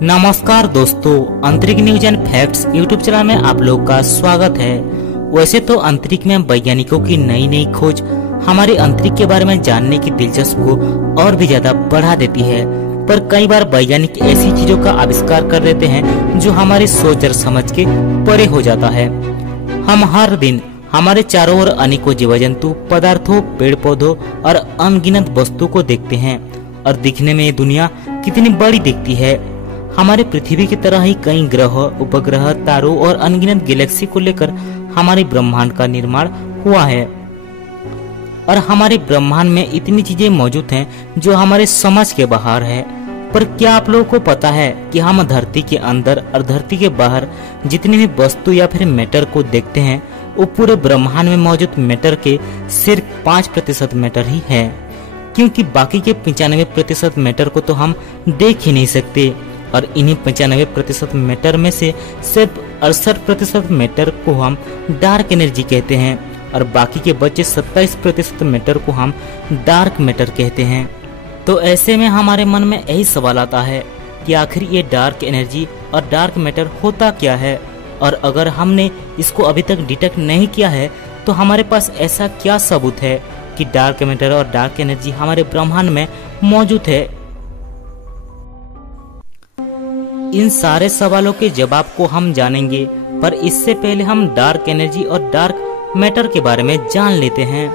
नमस्कार दोस्तों, अंतरिक्ष news and facts YouTube channel में आप लोग का स्वागत है। वैसे तो अंतरिक्ष में वैज्ञानिकों की नई नई खोज हमारे अंतरिक्ष के बारे में जानने की दिलचस्पी को और भी ज्यादा बढ़ा देती है, पर कई बार वैज्ञानिक ऐसी चीजों का आविष्कार कर देते हैं जो हमारी सोच और समझ के परे हो जाता है। हम हर दिन हमारे चारों ओर अनेकों जीव जंतु, पदार्थों, पेड़ पौधों और अनगिनत वस्तुओं को देखते हैं और दिखने में ये दुनिया कितनी बड़ी दिखती है। हमारे पृथ्वी की तरह ही कई ग्रह, उपग्रह, तारों और अनगिनत गैलेक्सी को लेकर हमारे ब्रह्मांड का निर्माण हुआ है और हमारे ब्रह्मांड में इतनी चीजें मौजूद हैं जो हमारे समझ के बाहर है। पर क्या आप लोगों को पता है कि हम धरती के अंदर और धरती के बाहर जितनी भी वस्तु या फिर मैटर को देखते हैं वो पूरे ब्रह्मांड में मौजूद मैटर के सिर्फ 5% मैटर ही है, क्योंकि बाकी के 95% मैटर को तो हम देख ही नहीं सकते और इन्हीं 95% मैटर में से सिर्फ 68% मैटर को हम डार्क एनर्जी कहते हैं और बाकी के बचे 27% मैटर को हम डार्क मैटर कहते हैं। तो ऐसे में हमारे मन में यही सवाल आता है कि आखिर ये डार्क एनर्जी और डार्क मैटर होता क्या है, और अगर हमने इसको अभी तक डिटेक्ट नहीं किया है तो हमारे पास ऐसा क्या सबूत है कि डार्क मैटर और डार्क एनर्जी हमारे ब्रह्मांड में मौजूद है। इन सारे सवालों के जवाब को हम जानेंगे, पर इससे पहले हम डार्क एनर्जी और डार्क मैटर के बारे में जान लेते हैं।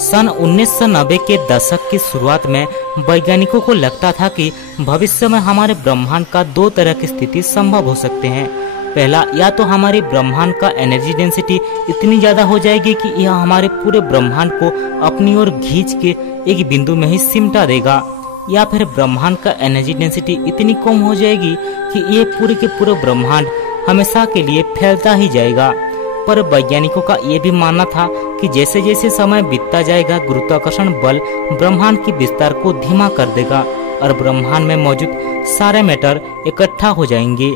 सन 1990 के दशक की शुरुआत में वैज्ञानिकों को लगता था कि भविष्य में हमारे ब्रह्मांड का दो तरह की स्थिति संभव हो सकते हैं। पहला, या तो हमारे ब्रह्मांड का एनर्जी डेंसिटी इतनी ज्यादा हो जाएगी कि यह हमारे पूरे ब्रह्मांड को अपनी ओर खींच के एक बिंदु में ही सिमटा देगा, या फिर ब्रह्मांड का एनर्जी डेंसिटी इतनी कम हो जाएगी कि ये पूरे के पूरे ब्रह्मांड हमेशा के लिए फैलता ही जाएगा। पर वैज्ञानिकों का ये भी मानना था कि जैसे जैसे समय बीतता जाएगा गुरुत्वाकर्षण बल ब्रह्मांड की विस्तार को धीमा कर देगा और ब्रह्मांड में मौजूद सारे मैटर इकट्ठा हो जाएंगे।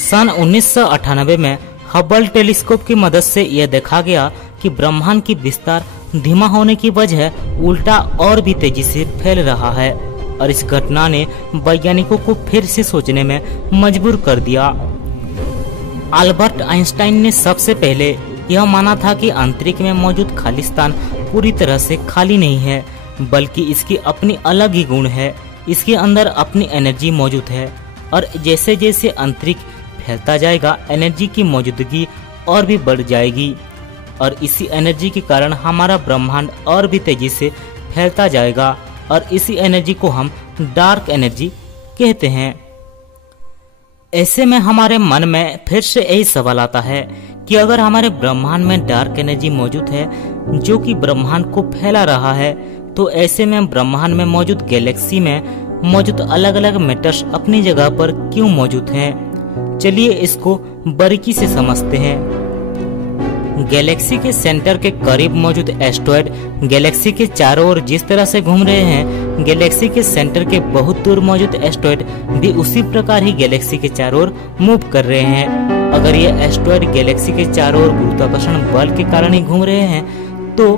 सन 1998 में हबल टेलीस्कोप की मदद से यह देखा गया कि ब्रह्मांड की विस्तार धीमा होने की वजह उल्टा और भी तेजी से फैल रहा है और इस घटना ने वैज्ञानिकों को फिर से सोचने में मजबूर कर दिया। अल्बर्ट आइंस्टाइन ने सबसे पहले यह माना था कि अंतरिक्ष में मौजूद खाली स्थान पूरी तरह से खाली नहीं है, बल्कि इसकी अपनी अलग ही गुण है। इसके अंदर अपनी एनर्जी मौजूद है और जैसे जैसे अंतरिक्ष फैलता जाएगा एनर्जी की मौजूदगी और भी बढ़ जाएगी और इसी एनर्जी के कारण हमारा ब्रह्मांड और भी तेजी से फैलता जाएगा और इसी एनर्जी को हम डार्क एनर्जी कहते हैं। ऐसे में हमारे मन में फिर से यही सवाल आता है कि अगर हमारे ब्रह्मांड में डार्क एनर्जी मौजूद है जो कि ब्रह्मांड को फैला रहा है, तो ऐसे में ब्रह्मांड में मौजूद गैलेक्सी में मौजूद अलग अलग मैटर्स अपनी जगह पर क्यों मौजूद हैं? चलिए इसको बारीकी से समझते हैं। गैलेक्सी के सेंटर के करीब मौजूद एस्टेरॉयड गैलेक्सी के चारों ओर जिस तरह से घूम रहे हैं, गैलेक्सी के सेंटर के बहुत दूर मौजूद एस्टेरॉयड भी उसी प्रकार ही गैलेक्सी के चारों ओर मूव कर रहे हैं। अगर ये एस्टेरॉयड गैलेक्सी के चारों ओर गुरुत्वाकर्षण बल के कारण ही घूम रहे हैं, तो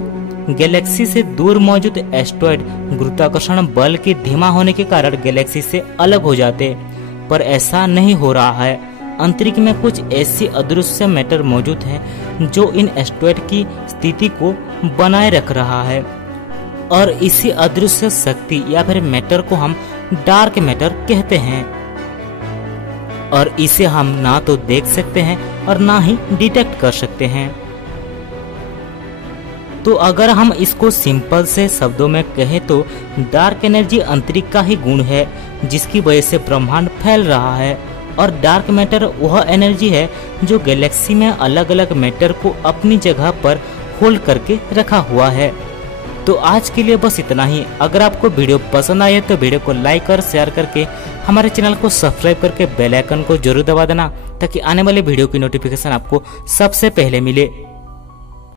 गैलेक्सी से दूर मौजूद एस्टेरॉयड गुरुत्वाकर्षण बल के धीमा होने के कारण गैलेक्सी से अलग हो जाते, पर ऐसा नहीं हो रहा है। अंतरिक्ष में कुछ ऐसी अदृश्य मैटर मौजूद हैं जो इन एस्टेरॉयड की स्थिति को बनाए रख रहा है और इसी अदृश्य शक्ति या फिर मैटर को हम डार्क मैटर कहते हैं और इसे हम ना तो देख सकते हैं और ना ही डिटेक्ट कर सकते हैं। तो अगर हम इसको सिंपल से शब्दों में कहें तो डार्क एनर्जी अंतरिक्ष का ही गुण है जिसकी वजह से ब्रह्मांड फैल रहा है और डार्क मैटर वह एनर्जी है जो गैलेक्सी में अलग अलग मैटर को अपनी जगह पर होल्ड करके रखा हुआ है। तो आज के लिए बस इतना ही। अगर आपको वीडियो पसंद आए तो वीडियो को लाइक और शेयर करके हमारे चैनल को सब्सक्राइब करके बेल आइकन को जरूर दबा देना ताकि आने वाले वीडियो की नोटिफिकेशन आपको सबसे पहले मिले।